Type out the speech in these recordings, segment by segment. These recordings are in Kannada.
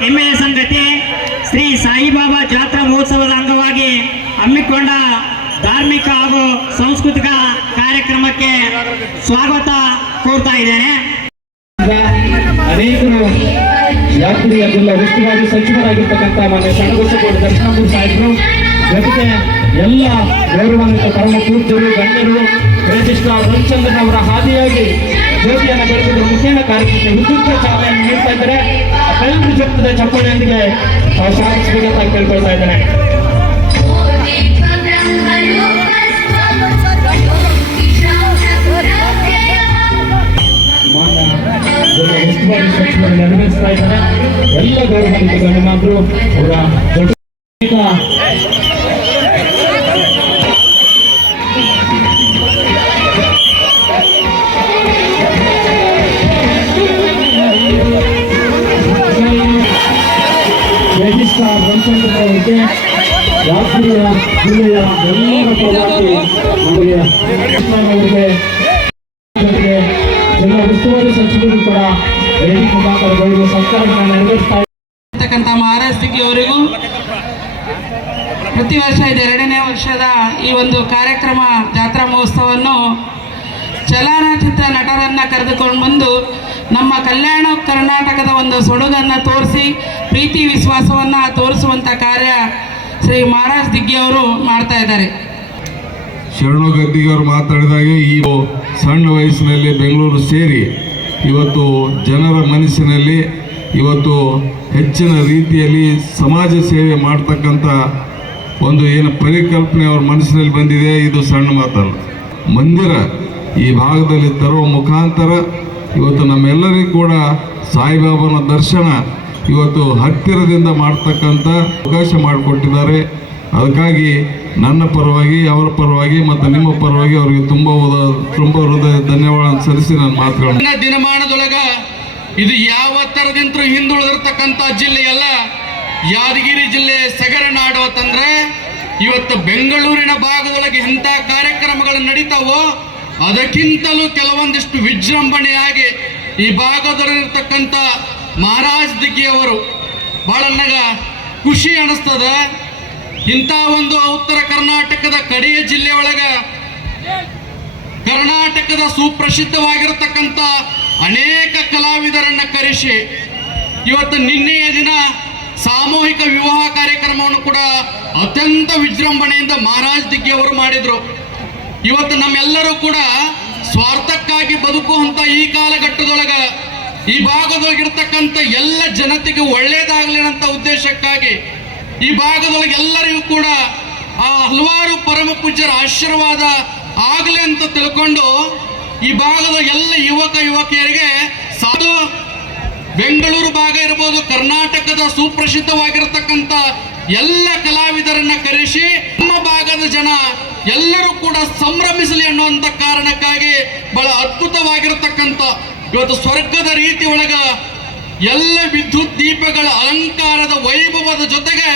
ಹೆಮ್ಮೆಯ ಸಂಗತಿ ಶ್ರೀ ಸಾಯಿಬಾಬಾ ಜಾತ್ರಾ ಮಹೋತ್ಸವದ ಅಂಗವಾಗಿ ಹಮ್ಮಿಕೊಂಡ ಧಾರ್ಮಿಕ ಹಾಗೂ ಸಾಂಸ್ಕೃತಿಕ ಕಾರ್ಯಕ್ರಮಕ್ಕೆ ಸ್ವಾಗತ ಕೋರ್ತಾ ಇದ್ದೇನೆ. ಅನೇಕರು ಯಾತ್ರಿಯ ಜಿಲ್ಲಾ ಉಸ್ತುವಾರಿ ಸಚಿವರಾಗಿರ್ತಕ್ಕಂಥ ಮಾನ್ಯ ಸಣ್ಣಬಸಗೌಡ ದರ್ಶನಮೂರ್ತಿ ಸಾಹೇಬರು, ಜೊತೆಗೆ ಎಲ್ಲ ಗೌರವಾನ್ವಿತ ಪರಮ ಪೂಜ್ಯರು ಗಣ್ಯರು ರಿಜಿಸ್ಟ್ರಾರ್ ರವಿಚಂದ್ರನ್ ಅವರ ಹಾದಿಯಾಗಿ ಜ್ಯೋತಿಯನ್ನು ಬೆಳೆಸಿದ ಮುಖೇನ ಕಾರ್ಯಕ್ರಮಕ್ಕೆ ವಿದ್ಯುತ್ ಚಾಲನೆ ನೀಡ್ತಾ ಇದ್ದಾರೆ. ಎಲ್ಲರೂ ಜೊತೆ ಚಪ್ಪಾಳೆಯೊಂದಿಗೆ ಸಾಧಿಸಬೇಕಂತ ಕೇಳ್ಕೊಳ್ತಾ ಇದ್ದಾರೆ ನೆರವೇರಿಸ್ತಾ ಇದ್ದಾರೆ. ಎಲ್ಲ ಮಾತ್ರ ಅವರ ದೊಡ್ಡ ಮಹಾರಾಜ್ ಅವರಿಗೂ ಪ್ರತಿ ವರ್ಷ ಇದು ಎರಡನೇ ವರ್ಷದ ಈ ಒಂದು ಕಾರ್ಯಕ್ರಮ ಜಾತ್ರಾ ಮಹೋತ್ಸವವನ್ನು ಚಲನಚಿತ್ರ ನಟರನ್ನ ಕರೆದುಕೊಂಡು ಬಂದು ನಮ್ಮ ಕಲ್ಯಾಣ ಕರ್ನಾಟಕದ ಒಂದು ಸೊಡಗನ್ನು ತೋರಿಸಿ ಪ್ರೀತಿ ವಿಶ್ವಾಸವನ್ನು ತೋರಿಸುವಂಥ ಕಾರ್ಯ ಶ್ರೀ ಮಹಾರಾಜ್ ದಿಗ್ಗಿ ಅವರು ಮಾಡ್ತಾ ಇದ್ದಾರೆ. ಶರಣು ಗದ್ದಿಗವರು ಮಾತಾಡಿದಾಗೆ ಈ ಸಣ್ಣ ವಯಸ್ಸಿನಲ್ಲಿ ಬೆಂಗಳೂರು ಸೇರಿ ಇವತ್ತು ಜನರ ಮನಸ್ಸಿನಲ್ಲಿ ಇವತ್ತು ಹೆಚ್ಚಿನ ರೀತಿಯಲ್ಲಿ ಸಮಾಜ ಸೇವೆ ಮಾಡ್ತಕ್ಕಂಥ ಒಂದು ಏನು ಪರಿಕಲ್ಪನೆ ಅವ್ರ ಮನಸ್ಸಿನಲ್ಲಿ ಬಂದಿದೆ, ಇದು ಸಣ್ಣ ಮಾತಲ್ಲ. ಮಂದಿರ ಈ ಭಾಗದಲ್ಲಿ ತರುವ ಮುಖಾಂತರ ಇವತ್ತು ನಮ್ಮೆಲ್ಲರಿಗೂ ಕೂಡ ಸಾಯಿಬಾಬನ ದರ್ಶನ ಇವತ್ತು ಹತ್ತಿರದಿಂದ ಮಾಡ್ತಕ್ಕಂಥ ಅವಕಾಶ ಮಾಡಿಕೊಟ್ಟಿದ್ದಾರೆ. ಅದಕ್ಕಾಗಿ ನನ್ನ ಪರವಾಗಿ, ಅವರ ಪರವಾಗಿ ಮತ್ತು ನಿಮ್ಮ ಪರವಾಗಿ ಅವರಿಗೆ ತುಂಬ ತುಂಬಾ ಹೃದಯ ಧನ್ಯವಾದ ಸಲ್ಲಿಸಿ ನಾನು ಇಂದಿನ ದಿನಮಾನದೊಳಗ ಇದು ಯಾವ ತರದಿಂದ ಹಿಂದುಳಿದಿರ್ತಕ್ಕಂಥ ಜಿಲ್ಲೆಯಲ್ಲ ಯಾದಗಿರಿ ಜಿಲ್ಲೆ ಸೆಗರನಾಡು ಅಂತಂದ್ರೆ, ಇವತ್ತು ಬೆಂಗಳೂರಿನ ಭಾಗದೊಳಗೆ ಎಂಥ ಕಾರ್ಯಕ್ರಮಗಳು ನಡೀತಾವೋ, ಅದಕ್ಕಿಂತಲೂ ಕೆಲವೊಂದಿಷ್ಟು ವಿಜೃಂಭಣೆಯಾಗಿ ಈ ಭಾಗದಲ್ಲಿರ್ತಕ್ಕಂಥ ಮಹಾರಾಜ್ ದಿಗ್ಗಿ ಅವರು ಬಹಳ ನನಗ ಖುಷಿ ಅನಿಸ್ತದ. ಇಂಥ ಒಂದು ಉತ್ತರ ಕರ್ನಾಟಕದ ಕಡೆಯ ಒಳಗ ಕರ್ನಾಟಕದ ಸುಪ್ರಸಿದ್ಧವಾಗಿರತಕ್ಕಂಥ ಅನೇಕ ಕಲಾವಿದರನ್ನ ಕರೆಸಿ ಇವತ್ತು ನಿನ್ನೆಯ ದಿನ ಸಾಮೂಹಿಕ ವಿವಾಹ ಕಾರ್ಯಕ್ರಮವನ್ನು ಕೂಡ ಅತ್ಯಂತ ವಿಜೃಂಭಣೆಯಿಂದ ಮಹಾರಾಜ್ ದಿಗ್ಗಿ ಅವರು ಮಾಡಿದ್ರು. ಇವತ್ತು ನಮ್ಮೆಲ್ಲರೂ ಕೂಡ ಸ್ವಾರ್ಥಕ್ಕಾಗಿ ಬದುಕುವಂತ ಈ ಕಾಲಘಟ್ಟದೊಳಗ ಈ ಭಾಗದೊಳಗಿರ್ತಕ್ಕಂಥ ಎಲ್ಲ ಜನತೆಗೆ ಒಳ್ಳೇದಾಗಲಿ ಅಂತ ಉದ್ದೇಶಕ್ಕಾಗಿ ಈ ಭಾಗದೊಳಗೆ ಎಲ್ಲರಿಗೂ ಕೂಡ ಆ ಹಲವಾರು ಪರಮ ಪೂಜ್ಯರ ಆಶೀರ್ವಾದ ಆಗಲಿ ಅಂತ ತಿಳ್ಕೊಂಡು ಈ ಭಾಗದ ಎಲ್ಲ ಯುವಕ ಯುವಕಿಯರಿಗೆ ಸಾಧು ಬೆಂಗಳೂರು ಭಾಗ ಇರ್ಬೋದು, ಕರ್ನಾಟಕದ ಸುಪ್ರಸಿದ್ಧವಾಗಿರತಕ್ಕಂಥ ಎಲ್ಲ ಕಲಾವಿದರನ್ನ ಕರೆಸಿ ನಮ್ಮ ಭಾಗದ ಜನ ಎಲ್ಲರೂ ಕೂಡ ಸಂಭ್ರಮಿಸಲಿ ಅನ್ನುವಂಥ ಕಾರಣಕ್ಕಾಗಿ ಬಹಳ ಅದ್ಭುತವಾಗಿರತಕ್ಕಂಥ ಇವತ್ತು ಸ್ವರ್ಗದ ರೀತಿ ಒಳಗ ಎಲ್ಲ ವಿದ್ಯುತ್ ದೀಪಗಳ ಅಲಂಕಾರದ ವೈಭವದ ಜೊತೆಗೆ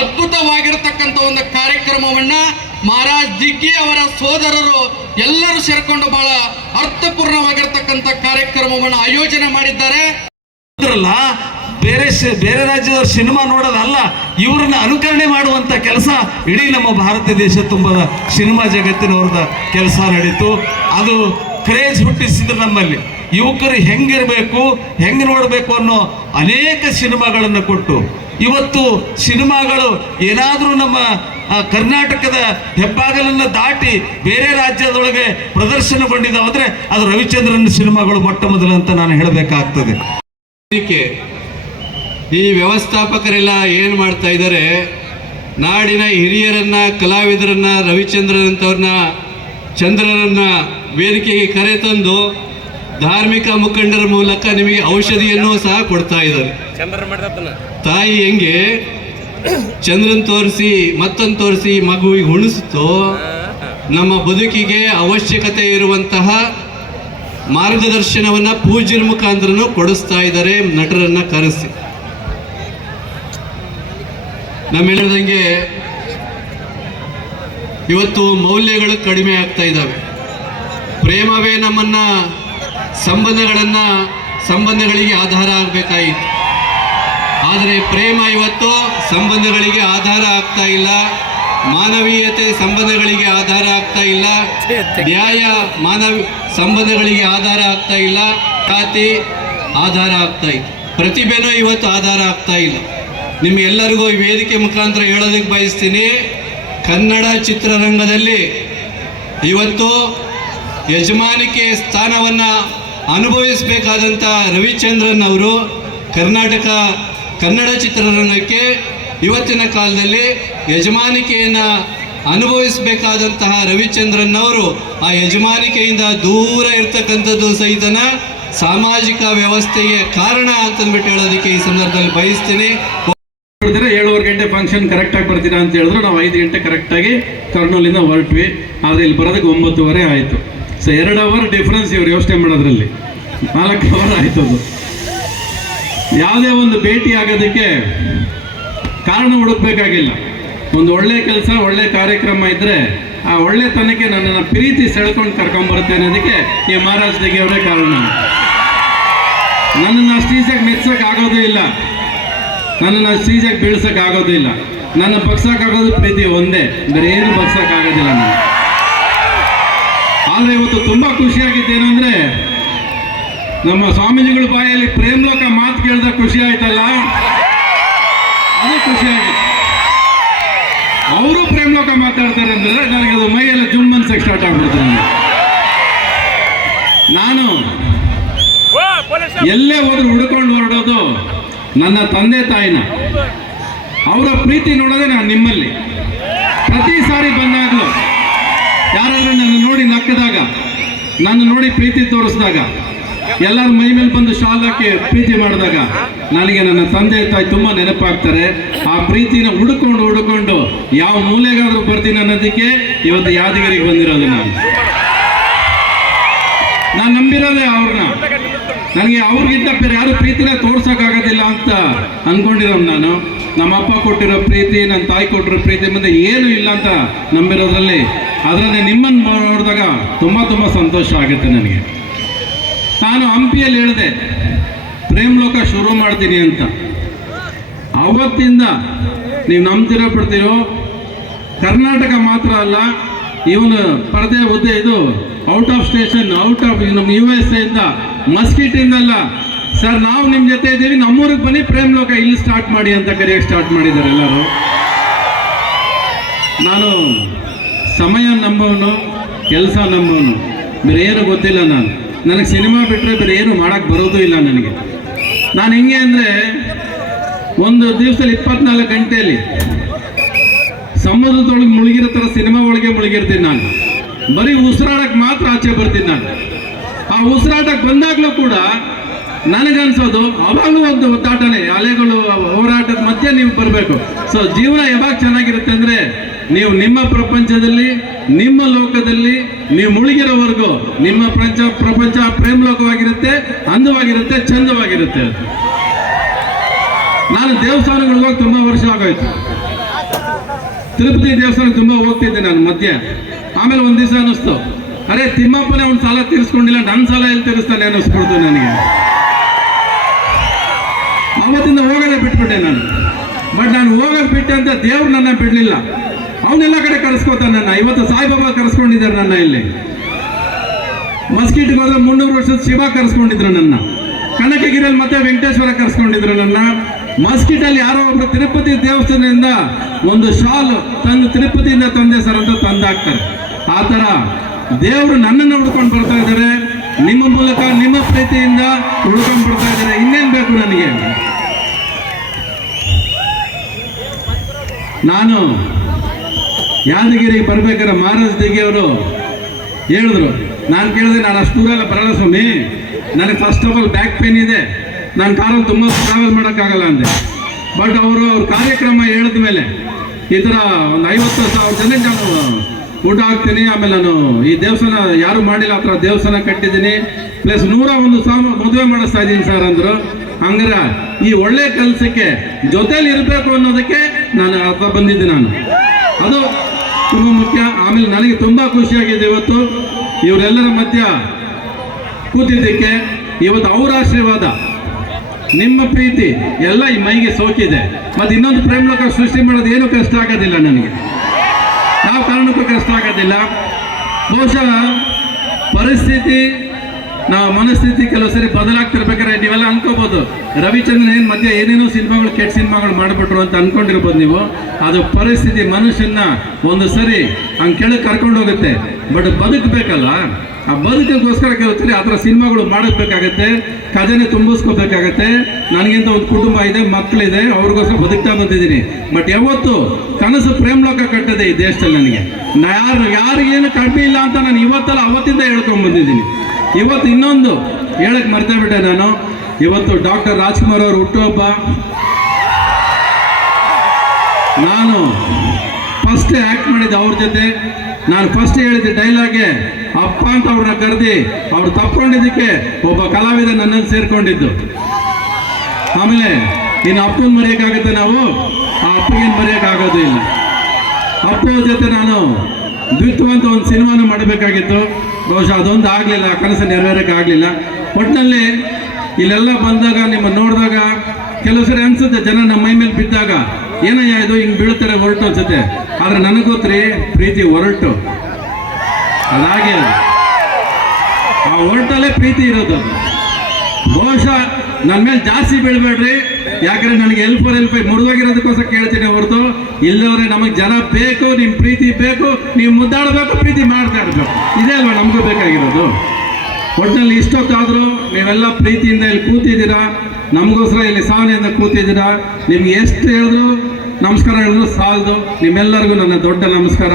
ಅದ್ಭುತವಾಗಿರತಕ್ಕಂಥ ಒಂದು ಕಾರ್ಯಕ್ರಮವನ್ನ ಮಹಾರಾಜ್ ದಿಗ್ಗಿ ಅವರ ಸೋದರರು ಎಲ್ಲರೂ ಸೇರ್ಕೊಂಡು ಬಹಳ ಅರ್ಥಪೂರ್ಣವಾಗಿರ್ತಕ್ಕಂಥ ಕಾರ್ಯಕ್ರಮವನ್ನು ಆಯೋಜನೆ ಮಾಡಿದ್ದಾರೆ. ಬೇರೆ ಬೇರೆ ರಾಜ್ಯದವ್ರ ಸಿನಿಮಾ ನೋಡೋದಲ್ಲ, ಇವ್ರನ್ನ ಅನುಕರಣೆ ಮಾಡುವಂತ ಕೆಲಸ ಇಡೀ ನಮ್ಮ ಭಾರತ ದೇಶ ತುಂಬದ ಸಿನಿಮಾ ಜಗತ್ತಿನವ್ರದ ಕೆಲಸ ನಡೀತು. ಅದು ಕ್ರೇಜ್ ಹುಟ್ಟಿಸಿದ್ರು ನಮ್ಮಲ್ಲಿ. ಯುವಕರು ಹೆಂಗಿರಬೇಕು, ಹೆಂಗೆ ನೋಡಬೇಕು ಅನ್ನೋ ಅನೇಕ ಸಿನಿಮಾಗಳನ್ನು ಕೊಟ್ಟು, ಇವತ್ತು ಸಿನಿಮಾಗಳು ಏನಾದರೂ ನಮ್ಮ ಕರ್ನಾಟಕದ ಹೆಬ್ಬಾಗಲನ್ನು ದಾಟಿ ಬೇರೆ ರಾಜ್ಯದೊಳಗೆ ಪ್ರದರ್ಶನಗೊಂಡಿದ್ದಾವಂದ್ರೆ ಅದು ರವಿಚಂದ್ರನ್ ಸಿನಿಮಾಗಳು ಮೊಟ್ಟ ಮೊದಲು ಅಂತ ನಾನು ಹೇಳಬೇಕಾಗ್ತದೆ. ಈ ವ್ಯವಸ್ಥಾಪಕರೆಲ್ಲ ಏನು ಮಾಡ್ತಾ ಇದ್ದಾರೆ, ನಾಡಿನ ಹಿರಿಯರನ್ನ, ಕಲಾವಿದರನ್ನ ರವಿಚಂದ್ರನ್ ಅಂತವ್ರನ್ನ ವೇದಿಕೆಗೆ ಕರೆತಂದು ಧಾರ್ಮಿಕ ಮುಖಂಡರ ಮೂಲಕ ನಿಮಗೆ ಔಷಧಿಯನ್ನು ಸಹ ಕೊಡ್ತಾ ಇದ್ದಾರೆ. ತಾಯಿ ಹೆಂಗೆ? ಚಂದ್ರನ್ ತೋರಿಸಿ ಮತ್ತೊಂದು ತೋರಿಸಿ ಮಗುವಿಗೆ ಉಣಿಸುತ್ತೋ? ನಮ್ಮ ಬದುಕಿಗೆ ಅವಶ್ಯಕತೆ ಇರುವಂತಹ ಮಾರ್ಗದರ್ಶನವನ್ನ ಪೂಜ್ಯರ ಮುಖಾಂತರನು ಕೊಡಿಸ್ತಾ ಇದ್ದಾರೆ ನಟರನ್ನ ಕರೆಸಿ. ನಮ್ಮ ಹೇಳಿದಂಗೆ ಇವತ್ತು ಮೌಲ್ಯಗಳು ಕಡಿಮೆ ಆಗ್ತಾ ಇದ್ದಾವೆ. ಪ್ರೇಮವೇ ನಮ್ಮನ್ನ ಸಂಬಂಧಗಳನ್ನ ಸಂಬಂಧಗಳಿಗೆ ಆಧಾರ ಆಗಬೇಕಾಯಿತು. ಆದರೆ ಪ್ರೇಮ ಇವತ್ತು ಸಂಬಂಧಗಳಿಗೆ ಆಧಾರ ಆಗ್ತಾ ಇಲ್ಲ. ಮಾನವೀಯತೆ ಸಂಬಂಧಗಳಿಗೆ ಆಧಾರ ಆಗ್ತಾ ಇಲ್ಲ. ನ್ಯಾಯ ಮಾನವ ಸಂಬಂಧಗಳಿಗೆ ಆಧಾರ ಆಗ್ತಾ ಇಲ್ಲ. ಖಾತಿ ಆಧಾರ ಆಗ್ತಾ ಇತ್ತು. ಪ್ರತಿಭೆನೂ ಇವತ್ತು ಆಧಾರ ಆಗ್ತಾ ಇಲ್ಲ. ನಿಮ್ಗೆಲ್ಲರಿಗೂ ಈ ವೇದಿಕೆ ಮುಖಾಂತರ ಹೇಳೋದಕ್ಕೆ ಬಯಸ್ತೀನಿ. ಕನ್ನಡ ಚಿತ್ರರಂಗದಲ್ಲಿ ಇವತ್ತು ಯಜಮಾನಿಕೆ ಸ್ಥಾನವನ್ನು ಅನುಭವಿಸಬೇಕಾದಂಥ ರವಿಚಂದ್ರನ್ ಅವರು ಕರ್ನಾಟಕ ಕನ್ನಡ ಚಿತ್ರರಂಗಕ್ಕೆ ಇವತ್ತಿನ ಕಾಲದಲ್ಲಿ ಯಜಮಾನಿಕೆಯನ್ನು ಅನುಭವಿಸಬೇಕಾದಂತಹ ರವಿಚಂದ್ರನ್ ಅವರು ಆ ಯಜಮಾನಿಕೆಯಿಂದ ದೂರ ಇರ್ತಕ್ಕಂಥದ್ದು ಸಹಿತನ ಸಾಮಾಜಿಕ ವ್ಯವಸ್ಥೆಗೆ ಕಾರಣ ಅಂತಂದ್ಬಿಟ್ಟು ಹೇಳೋದಕ್ಕೆ ಈ ಸಂದರ್ಭದಲ್ಲಿ ಬಯಸ್ತೀನಿ. ಏಳುವರೆ ಗಂಟೆ ಫಂಕ್ಷನ್ ಕರೆಕ್ಟಾಗಿ ಬರ್ತೀರಾ ಅಂತ ಹೇಳಿದ್ರು. ನಾವು ಐದು ಗಂಟೆ ಕರೆಕ್ಟಾಗಿ ಕರ್ನೂಲಿಂದ ಹೊರಟ್ವಿ. ಆದರೆ ಇಲ್ಲಿ ಬರೋದಕ್ಕೆ ಒಂಬತ್ತುವರೆ ಆಯಿತು. ಸೊ ಎರಡು ಅವರ್ ಡಿಫ್ರೆನ್ಸ್ ಇವ್ರು ಯೋಚನೆ ಮಾಡೋದ್ರಲ್ಲಿ. ನಾಲ್ಕು ಅವರ್ ಆಯ್ತು ಅದು. ಯಾವುದೇ ಒಂದು ಭೇಟಿ ಆಗೋದಕ್ಕೆ ಕಾರಣ ಹುಡುಕ್ಬೇಕಾಗಿಲ್ಲ. ಒಂದು ಒಳ್ಳೆ ಕೆಲಸ, ಒಳ್ಳೆ ಕಾರ್ಯಕ್ರಮ ಇದ್ದರೆ ಆ ಒಳ್ಳೆತನಕ್ಕೆ ನನ್ನನ್ನು ಪ್ರೀತಿ ಸೆಳ್ಕೊಂಡು ಕರ್ಕೊಂಡ್ಬರುತ್ತೆ ಅನ್ನೋದಕ್ಕೆ ಈ ಮಹಾರಾಜ್ ಅವರೇ ಕಾರಣ. ನನ್ನನ್ನು ಈಸಿಯಾಗಿ ಮೆಚ್ಚಕ್ಕೆ ಆಗೋದೇ ಇಲ್ಲ. ನನ್ನನ್ನು ಸೀಜಾಗಿ ಬೀಳ್ಸೋಕ್ಕಾಗೋದೇ ಇಲ್ಲ. ನನ್ನ ಬಗ್ಸೋಕ್ಕಾಗೋದು ಪ್ರೀತಿ ಒಂದೇ. ಬೇರೆ ಏನು ಬಗ್ಸೋಕ್ಕಾಗೋದಿಲ್ಲ ನಾನು. ಆದ್ರೆ ಇವತ್ತು ತುಂಬಾ ಏನಂದರೆ ನಮ್ಮ ಸ್ವಾಮೀಜಿಗಳ ಬಾಯಲ್ಲಿ ಪ್ರೇಮ್ಲೋಕ ಮಾತು ಕೇಳಿದ ಖುಷಿ ಆಯ್ತಲ್ಲ? ಅದು ಖುಷಿ ಅವರು ಪ್ರೇಮ್ಲೋಕ ಮಾತಾಡ್ತಾರೆ ಅಂದರೆ ನನಗೆ ಅದು ಮೈಯೆಲ್ಲ ಜುಮ್ ಸ್ಟಾರ್ಟ್ ಆಗ್ಬಿಡ್ತೀನಿ ನಾನು ಎಲ್ಲೇ ಹೋದ್ರು ಹುಡ್ಕೊಂಡು ಹೊರಡೋದು ನನ್ನ ತಂದೆ ತಾಯಿನ. ಅವರ ಪ್ರೀತಿ ನೋಡೋದೇ ನಾನು ನಿಮ್ಮಲ್ಲಿ. ಪ್ರತಿ ಸಾರಿ ಬಂದಾಗಲೂ ಯಾರಾದ್ರೂ ನನ್ನ ನೋಡಿ ನಕ್ಕದಾಗ, ನನ್ನ ನೋಡಿ ಪ್ರೀತಿ ತೋರಿಸಿದಾಗ, ಎಲ್ಲರ ಮೈ ಮೇಲೆ ಬಂದು ಶಾಲಾಕ್ಕೆ ಪ್ರೀತಿ ಮಾಡಿದಾಗ, ನನಗೆ ನನ್ನ ತಂದೆ ತಾಯಿ ತುಂಬ ನೆನಪಾಗ್ತಾರೆ. ಆ ಪ್ರೀತಿನ ಹುಡುಕೊಂಡು ಹುಡುಕೊಂಡು ಯಾವ ಮೂಲೆಗಾದರೂ ಬರ್ತೀನಿ ಅನ್ನೋದಕ್ಕೆ ಇವತ್ತು ಯಾದಗಿರಿಗೆ ಬಂದಿರೋದು ನಾನು. ನಾನು ನಂಬಿರೋದೇ ಅವ್ರನ್ನ. ನನಗೆ ಅವ್ರಿಗಿಂತ ಬೇರೆ ಯಾರು ಪ್ರೀತಿನ ತೋರ್ಸೋಕ್ಕಾಗೋದಿಲ್ಲ ಅಂತ ಅಂದ್ಕೊಂಡಿರೋನು ನಾನು. ನಮ್ಮ ಅಪ್ಪ ಕೊಟ್ಟಿರೋ ಪ್ರೀತಿ ನನ್ನ ತಾಯಿ ಕೊಟ್ಟಿರೋ ಪ್ರೀತಿ ಮುಂದೆ ಏನೂ ಇಲ್ಲ ಅಂತ ನಂಬಿರೋದ್ರಲ್ಲಿ ಅದರಲ್ಲಿ ನಿಮ್ಮನ್ನು ನೋಡಿದಾಗ ತುಂಬ ತುಂಬ ಸಂತೋಷ ಆಗುತ್ತೆ ನನಗೆ. ನಾನು ಹಂಪಿಯಲ್ಲಿ ಹೇಳಿದೆ, ಪ್ರೇಮ್ ಲೋಕ ಶುರು ಮಾಡ್ತೀನಿ ಅಂತ. ಅವತ್ತಿಂದ ನೀವು ನಂಬ್ತಿರೋ ಬಿಡ್ತೀರೋ? ಕರ್ನಾಟಕ ಮಾತ್ರ ಅಲ್ಲ, ಇವನು ಪರದೆ ಹುದ್ದೆ ಇದು, out of station, out of ನಮ್ಮ ಯು ಎಸ್ ಇಂದ ಮಸ್ಕಿಟಿಂದಲ್ಲ ಸರ್, ನಾವು ನಿಮ್ಮ ಜೊತೆ ಇದ್ದೀವಿ, ನಮ್ಮೂರಿಗೆ ಬನ್ನಿ, ಪ್ರೇಮ್ ಲೋಕ ಇಲ್ಲಿ ಸ್ಟಾರ್ಟ್ ಮಾಡಿ ಅಂತ ಕರೆಯಕ್ಕೆ ಸ್ಟಾರ್ಟ್ ಮಾಡಿದ್ದಾರೆ ಎಲ್ಲರೂ. ನಾನು ಸಮಯ ನಂಬವನು, ಕೆಲಸ ನಂಬವನು. ಬೇರೆ ಏನು ಗೊತ್ತಿಲ್ಲ ನಾನು. ನನಗೆ ಸಿನಿಮಾ ಬಿಟ್ಟರೆ ಬೇರೆ ಏನು ಮಾಡೋಕ್ಕೆ ಬರೋದು ಇಲ್ಲ ನನಗೆ. ನಾನು ಹೆಂಗೆ ಅಂದರೆ ಒಂದು ದಿವಸದಲ್ಲಿ ಇಪ್ಪತ್ನಾಲ್ಕು ಗಂಟೆಯಲ್ಲಿ ಸಮುದ್ರದೊಳಗೆ ಮುಳುಗಿರೋ ಥರ ಸಿನಿಮಾ ಒಳಗೆ ಮುಳುಗಿರ್ತೀನಿ ನಾನು. ಬರೀ ಉಸಿರಾಡಕ್ಕೆ ಮಾತ್ರ ಆಚೆ ಬರ್ತೀನಿ ನಾನು. ಆ ಉಸಿರಾಟಕ್ಕೆ ಬಂದಾಗಲೂ ಕೂಡ ನನಗನ್ಸೋದು ಅವಾಗಲೂ ಒಂದು ಒದ್ದಾಟನೇ, ಅಲೆಗಳು ಹೋರಾಟದ ಮಧ್ಯೆ ನೀವು ಬರಬೇಕು. ಸೊ ಜೀವನ ಯಾವಾಗ ಚೆನ್ನಾಗಿರುತ್ತೆ ಅಂದರೆ ನೀವು ನಿಮ್ಮ ಪ್ರಪಂಚದಲ್ಲಿ, ನಿಮ್ಮ ಲೋಕದಲ್ಲಿ, ನೀವು ಮುಳುಗಿರೋವರೆಗೂ ನಿಮ್ಮ ಪ್ರಪಂಚ ಪ್ರಪಂಚ ಪ್ರೇಮ ಲೋಕವಾಗಿರುತ್ತೆ, ಅಂದವಾಗಿರುತ್ತೆ, ಚಂದವಾಗಿರುತ್ತೆ ನಾನು ದೇವಸ್ಥಾನಗಳಿಗೆ ಹೋಗಿ ತುಂಬ ವರ್ಷ ಆಗೋಯ್ತು. ತಿರುಪತಿ ದೇವಸ್ಥಾನಕ್ಕೆ ತುಂಬ ಹೋಗ್ತಿದ್ದೆ ನಾನು ಮಧ್ಯೆ. ಆಮೇಲೆ ಒಂದು ದಿವಸ ಅನ್ನಿಸ್ತು. ಅರೆ, ತಿಮ್ಮಪ್ಪನೇ ಅವ್ನ ಸಾಲ ತೀರಿಸ್ಕೊಂಡಿಲ್ಲ ನನ್ನ ಸಾಲ ಎಲ್ಲಿ ತೀರಿಸ್ತಾನೆ ಅನ್ನಿಸ್ಬಿಡ್ತು ನನಗೆ. ಅವತ್ತಿಂದ ಹೋಗೋದೇ ಬಿಟ್ಬಿಟ್ಟೆ ನಾನು. ಬಟ್ ನಾನು ಹೋಗೋದು ಬಿಟ್ಟೆ ಅಂತ ದೇವ್ರು ನನ್ನ ಬಿಡಲಿಲ್ಲ. ಅವನೆಲ್ಲ ಕಡೆ ಕರೆಸ್ಕೋತಾನೆ ನನ್ನ. ಇವತ್ತು ಸಾಯಿಬಾಬಾ ಕರೆಸ್ಕೊಂಡಿದ್ದಾರೆ ನನ್ನ ಇಲ್ಲಿ. ಮಸ್ಕಿಟ್ಗೆ ಹೋದ್ರೆ ಮುನ್ನೂರು ವರ್ಷದ ಶಿವ ಕರೆಸ್ಕೊಂಡಿದ್ರು ನನ್ನ. ಕನಕಗಿರಿಯಲ್ಲಿ ಮತ್ತೆ ವೆಂಕಟೇಶ್ವರ ಕರೆಸ್ಕೊಂಡಿದ್ರು ನನ್ನ. ಮಸ್ಕಿಟಲ್ಲಿ ಯಾರೋ ಒಬ್ರು ತಿರುಪತಿ ದೇವಸ್ಥಾನದಿಂದ ಒಂದು ಶಾಲ್ ತಂದು ತಿರುಪತಿಯಿಂದ ತಂದೆ ಸರ್ ಅಂತ ತಂದಾಕ್ತಾರೆ. ಆ ಥರ ದೇವರು ನನ್ನನ್ನು ಹುಡ್ಕೊಂಡು ಬರ್ತಾ ಇದ್ದಾರೆ. ನಿಮ್ಮ ಮೂಲಕ, ನಿಮ್ಮ ಪ್ರೀತಿಯಿಂದ ಹುಡ್ಕೊಂಡು ಬರ್ತಾ ಇದ್ದಾರೆ. ಇನ್ನೇನು ಬೇಕು ನನಗೆ? ನಾನು ಯಾದಗಿರಿಗೆ ಬರ್ಬೇಕಾದ್ರೆ ಮಹಾರಾಜ್ ದಿಗಿ ಅವರು ಹೇಳಿದ್ರು. ನಾನು ಕೇಳಿದೆ, ನಾನು ಅಷ್ಟು ದೂರ ಬರಲ್ಲ ಸ್ವಾಮಿ. ನನಗೆ first of all back pain ಇದೆ. ನಾನು ಕಾರಲ್ಲಿ ತುಂಬ ಟ್ರಾವೆಲ್ ಮಾಡೋಕ್ಕಾಗಲ್ಲ ಅಂದೆ. ಬಟ್ ಅವರು, ಅವ್ರ ಕಾರ್ಯಕ್ರಮ ಹೇಳಿದ ಮೇಲೆ ಈ ಥರ ಒಂದು ಐವತ್ತು ಸಾವಿರ ಜನ ನಾನು ಊಟ ಹಾಕ್ತೀನಿ, ಆಮೇಲೆ ನಾನು ಈ ದೇವಸ್ಥಾನ ಯಾರು ಮಾಡಿಲ್ಲ, ಆ ಥರ ದೇವಸ್ಥಾನ ಕಟ್ಟಿದ್ದೀನಿ. ಪ್ಲಸ್ ನೂರ ಒಂದು ಸಾವಿರ ಮದುವೆ ಮಾಡಿಸ್ತಾ ಇದ್ದೀನಿ ಸರ್ ಅಂದರು. ಹಂಗಾರ ಈ ಒಳ್ಳೆ ಕೆಲಸಕ್ಕೆ ಜೊತೇಲಿ ಇರಬೇಕು ಅನ್ನೋದಕ್ಕೆ ನಾನು ಅರ್ಥ ಬಂದಿದ್ದೆ ನಾನು. ಅದು ತುಂಬ ಮುಖ್ಯ, ಆಮೇಲೆ ನನಗೆ ತುಂಬ ಖುಷಿಯಾಗಿದೆ ಇವತ್ತು. ಇವರೆಲ್ಲರ ಮಧ್ಯ ಕೂತಿದ್ದಕ್ಕೆ ಇವತ್ತು ಅವರ ಆಶೀರ್ವಾದ, ನಿಮ್ಮ ಪ್ರೀತಿ ಎಲ್ಲ ಈ ಮೈಗೆ ಸೋಕಿದೆ. ಮತ್ತೆ ಇನ್ನೊಂದು ಪ್ರೇಮ ಲೋಕ ಸೃಷ್ಟಿ ಮಾಡೋದು ಏನು ಕಷ್ಟ ಆಗೋದಿಲ್ಲ ನನಗೆ. ಯಾವ ಕಾರಣಕ್ಕೂ ಕಷ್ಟ ಆಗೋದಿಲ್ಲ. ಬಹುಶಃ ಪರಿಸ್ಥಿತಿ ನಾವು ಮನಸ್ಥಿತಿ ಕೆಲವು ಸರಿ ಬದಲಾಗ್ತಿರ್ಬೇಕಾದ್ರೆ ನೀವೆಲ್ಲ ಅನ್ಕೋಬಹುದು ರವಿಚಂದ್ರನ್ ಏನು ಮಧ್ಯೆ ಏನೇನೋ ಸಿನಿಮಾಗಳು, ಕೆಟ್ಟ ಸಿನಿಮಾಗಳು ಮಾಡಿಬಿಟ್ರು ಅಂತ ಅನ್ಕೊಂಡಿರ್ಬೋದು ನೀವು. ಅದು ಪರಿಸ್ಥಿತಿ ಮನುಷ್ಯನ ಒಂದು ಸರಿ ಹಂಗೆ ಕೆಳಗೆ ಕರ್ಕೊಂಡು ಹೋಗುತ್ತೆ. ಬಟ್ ಬದುಕಬೇಕಲ್ಲ ಆ ಬದುಕಿಗೋಸ್ಕರ ಕೆಲವು ಆ ಥರ ಸಿನಿಮಾಗಳು ಮಾಡಬೇಕಾಗತ್ತೆ ಖಜಾನೆ ತುಂಬಿಸ್ಕೋಬೇಕಾಗತ್ತೆ. ನನಗಿಂತ ಒಂದು ಕುಟುಂಬ ಇದೆ ಮಕ್ಕಳಿದೆ ಅವ್ರಿಗೋಸ್ಕರ ಬದುಕ್ತಾ ಬಂದಿದ್ದೀನಿ. ಬಟ್ ಯಾವತ್ತು ಕನಸು ಪ್ರೇಮ್ ಲೋಕ ಕಟ್ಟದೆ ಈ ದೇಶದಲ್ಲಿ ನನಗೆ. ಯಾರು, ಯಾರಿಗೇನು ಕಡಿಮೆ ಇಲ್ಲ ಅಂತ ನಾನು ಇವತ್ತಲ್ಲ ಅವತ್ತಿಂದ ಹೇಳ್ಕೊಂಡ್ ಬಂದಿದ್ದೀನಿ. ಇವತ್ತು ಇನ್ನೊಂದು ಹೇಳಕ್ಕೆ ಮರ್ತೇ ಬಿಟ್ಟೆ ನಾನು. ಇವತ್ತು ಡಾಕ್ಟರ್ ರಾಜ್ಕುಮಾರ್ ಅವರು ಹುಟ್ಟುಹಬ್ಬ. ನಾನು ಫಸ್ಟ್ ಆ್ಯಕ್ಟ್ ಮಾಡಿದ್ದೆ ಅವ್ರ ಜೊತೆ. ನಾನು ಫಸ್ಟ್ ಹೇಳಿದ್ದೆ ಡೈಲಾಗೆ ಅಪ್ಪ ಅಂತ ಅವ್ರನ್ನ ಕರೆದಿ ಅವ್ರು ತಪ್ಕೊಂಡಿದ್ದಕ್ಕೆ ಒಬ್ಬ ಕಲಾವಿದ ನನ್ನನ್ನು ಸೇರ್ಕೊಂಡಿದ್ದು. ಆಮೇಲೆ ಇನ್ನು ಅಪ್ಪನ ಮರೆಯೋಕ್ಕಾಗುತ್ತೆ ನಾವು? ಆ ಅಪ್ಪಗೇನು ಮರೆಯೋಕ್ಕಾಗೋದು ಇಲ್ಲ. ಅಪ್ಪ ಜೊತೆ ನಾನು ದ್ವಿತ್ವ ಅಂತ ಒಂದು ಸಿನಿಮಾನ ಮಾಡಬೇಕಾಗಿತ್ತು. ಬಹುಶಃ ಅದೊಂದು ಆಗಲಿಲ್ಲ, ಕನಸು ನೆರವೇರಕ್ಕೆ ಆಗಲಿಲ್ಲ ಒಟ್ಟಿನಲ್ಲಿ ಇಲ್ಲೆಲ್ಲ ಬಂದಾಗ, ನಿಮ್ಮ ನೋಡಿದಾಗ ಕೆಲವು ಸರಿ ಅನ್ಸುತ್ತೆ ಜನ ನಮ್ಮ ಮೈ ಮೇಲೆ ಬಿದ್ದಾಗ, ಏನಯ್ಯ ಇದು, ಹಿಂಗೆ ಬೀಳ್ತಾರೆ, ಹೊರಟು ಅನ್ಸುತ್ತೆ. ಆದರೆ ನನಗೆ ಗೊತ್ತ್ರಿ, ಪ್ರೀತಿ ಹೊರಟು. ಅದಾಗೆ ಅದು. ಆ ಹೊರಟಲ್ಲೇ ಪ್ರೀತಿ ಇರೋದು. ಬಹುಶಃ ನನ್ನ ಮೇಲೆ ಜಾಸ್ತಿ ಬೀಳ್ಬೇಡ್ರಿ. ಯಾಕಂದ್ರೆ ನನಗೆ ಎಲ್ಪ್ ಫೋರ್ ಎಲ್ ಫೈ ಮುರಿದೋಗಿರೋದಕ್ಕೋಸ್ಕರ ಕೇಳ್ತೀನಿ ಹೊರತು. ಇಲ್ಲದವ್ರೆ ನಮಗೆ ಜನ ಬೇಕು ನಿಮ್ಮ ಪ್ರೀತಿ ಬೇಕು, ನೀವು ಮುದ್ದಾಡಬೇಕು, ಪ್ರೀತಿ ಮಾಡ್ತಾ ಇರಬೇಕು. ಇದೇ ಅಲ್ವಾ ನಮಗೂ ಬೇಕಾಗಿರೋದು? ಒಟ್ಟಿನಲ್ಲಿ ಇಷ್ಟೊತ್ತಾದರೂ ನೀವೆಲ್ಲ ಪ್ರೀತಿಯಿಂದ ಇಲ್ಲಿ ಕೂತಿದ್ದೀರಾ? ನಮಗೋಸ್ಕರ ಇಲ್ಲಿ ಸಾವನೆಯಿಂದ ಕೂತಿದ್ದೀರಾ? ನಿಮ್ಗೆ ಎಷ್ಟು ಹೇಳಿದ್ರು ನಮಸ್ಕಾರ ಹೇಳಿದ್ರು ಸಾಲದು. ನಿಮ್ಮೆಲ್ಲರಿಗೂ ನನ್ನ ದೊಡ್ಡ ನಮಸ್ಕಾರ.